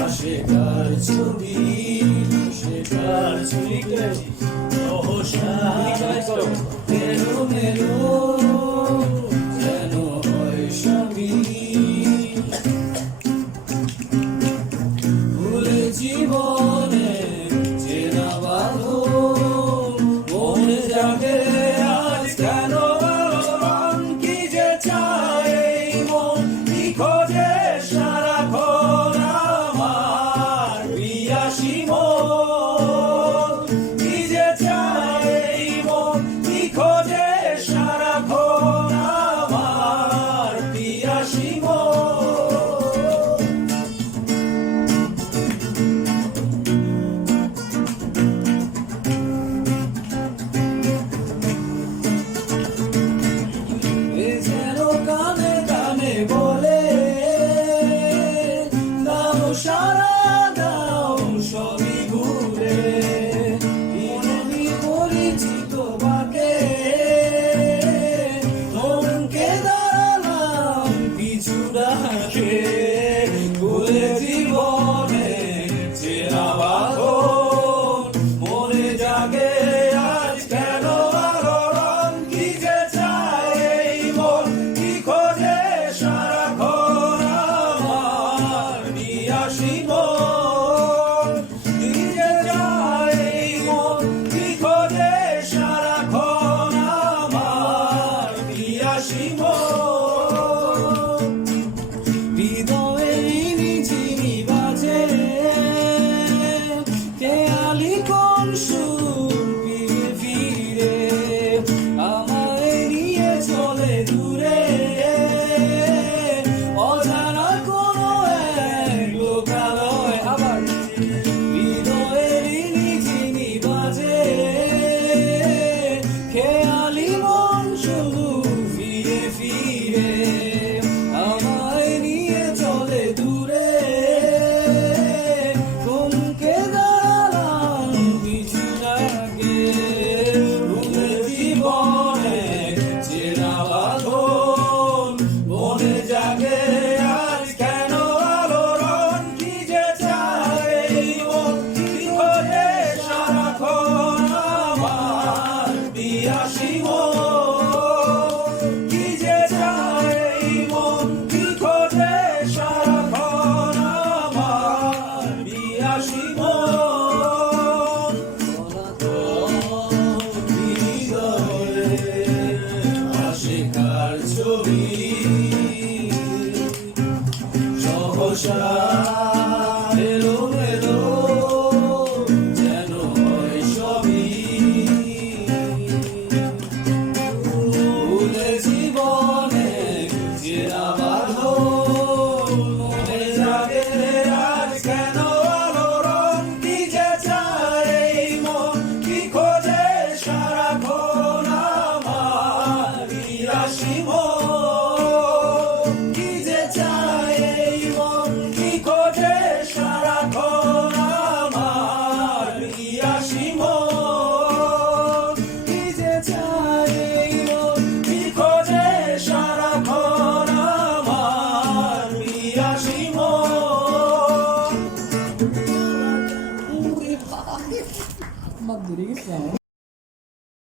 আশেকার ছবি আশেকার ছবিতে রহস্য মেলো মেলো যেন হয় সবই ভুলে জীবনে চেনা বাঁধন মনে জাগে আজ কেন কি যে চায় এই মন কি খোঁজে সারাক্ষণ আমার পিয়াসী মন কি যে চায় এই মন কি খোঁজে সারাক্ষণ আমার পিয়াসী মন গানে গানে বলে দাও সারা দাও সবই ঘুরে মনে পরিচিত বাকে মনকে দাঁড়ালাম পিছু রাখে ভুলে জীবনে চেনা বাঁধন মনে জাগে আজ কেন আলোড়ন কি যে চায় এই মন কি খোঁজে সারাক্ষণ আমার পিয়াসী মন কি যে চায় এই মন কি খোঁজে সারাক্ষণ আমার পিয়াসী মন হৃদয়ের মিছিমি বাজে খেয়ালি কোন সুর ফিরে ফিরে আমায় নিয়ে চলে দূরে অজানা কোনো এক লোকালয় আবার হৃদয়ের মিছিমি বাজে খেয়ালি মন শুধু ফিরে ফিরে আমায় নিয়ে চলে দূরে থমকে দাঁড়ালাম পিছু লাগে ভুলে জীবনে চেনা বাঁধন মনে জাগে আজ কেন আলোড়ন কি যে চায় এই মন কি খোঁজে সারাক্ষণ আমার পিয়াসী মন কি যে চায় এই মন কি খোঁজে সারাক্ষণ আমার পিয়াসী মন হৃদয়ে আশেকার ছবি সহসা